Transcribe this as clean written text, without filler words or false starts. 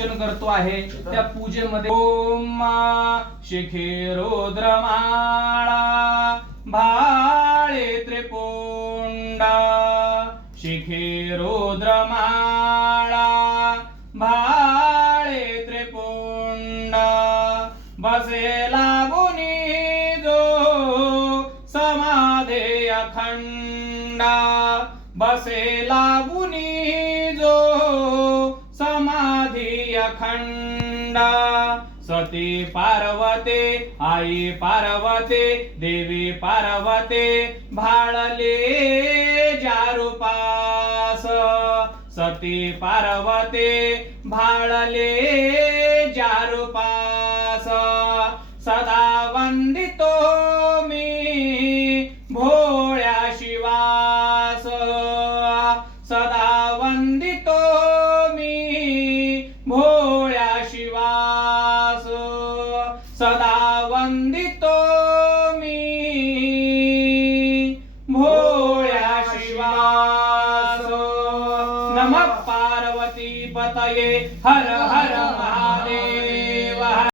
पूजन करतो आहे त्या पूजेमध्ये ओम शिखे रुद्रमाळा भाळे त्रिपुंडा शिखे रुद्रमाळा भाळे त्रिपुंडा बसेला गुणी जो समाधी अखंडा बसेला गुणी जो समाधी अखंडा सती पार्वते आई पार्वते देवी पार्वते भाळले जारूपास सती पार्वते भाळले जारूपास सदा वंदितो मी भोळ्या शिवास सदा वंदितो मी भोळ्या शिवास सदा वंदितो मी भोळ्या शिवास नमः पार्वती पतये हर हर महादेव।